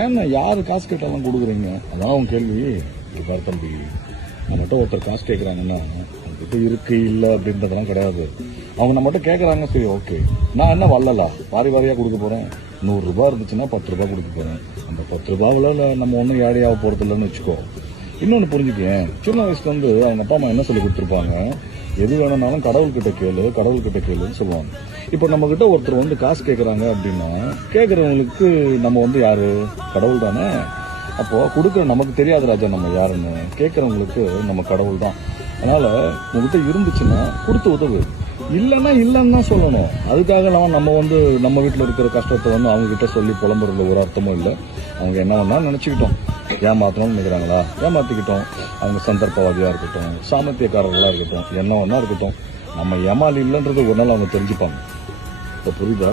ஏன்னா யாரு காசு கேட்டாலும் கொடுக்குறீங்க? அதான் அவன் கேள்வி. இருக்காரு தம்பி, நம்மகிட்ட ஒருத்தர் காசு கேட்கறாங்கன்னா அவங்ககிட்ட இருக்கு இல்ல அப்படின்றதெல்லாம் கிடையாது. அவங்க நம்மகிட்ட கேட்கறாங்க, சரி ஓகே, நான் என்ன வள்ளலா வாரி வாரியா கொடுக்க போறேன்? 100 ரூபாய் இருந்துச்சுன்னா 10 ரூபாய் கொடுக்க போறேன். அந்த 10 ரூபாயில நம்ம ஒன்றும் ஏழையாக போறது இல்லைன்னு வச்சுக்கோ. இன்னொன்னு புரிஞ்சுக்கேன், சின்ன வயசுல இருந்து அவங்க அப்பா அம்மா என்ன சொல்லி கொடுத்துருப்பாங்க, எது வேணும்னாலும் கடவுள்கிட்ட கேளுன்னு சொல்லுவாங்க. இப்போ நம்ம கிட்ட ஒருத்தர் காசு கேட்கறாங்க அப்படின்னா கேட்கறவங்களுக்கு நம்ம யாரு? கடவுள் தானே. அப்போ கொடுக்குற நமக்கு தெரியாது ராஜா நம்ம யாருன்னு, கேட்கறவங்களுக்கு நம்ம கடவுள் தான். அதனால உங்ககிட்ட இருந்துச்சுன்னா கொடுத்து உதவு, இல்லைன்னா இல்லைன்னு தான் சொல்லணும். அதுக்காக நம்ம நம்ம வீட்டில் இருக்கிற கஷ்டத்தை அவங்க கிட்ட சொல்லி புலம்புறதுல ஒரு அர்த்தமும் இல்லை. அவங்க என்ன வேணா நினைச்சுக்கிட்டோம், ஏமாத்தணும்னு நினைக்கிறாங்களா ஏமாத்திக்கிட்டோம். அவங்க சந்தர்ப்பவாதியா இருக்கட்டும், சாமர்த்தியக்காரர்களா இருக்கட்டும், என்ன வேணா இருக்கட்டும், நம்ம ஏமாளி இல்லைன்றது ஒரு நாள் அவங்க தெரிஞ்சுப்பாங்க. இப்போ புரியுதா?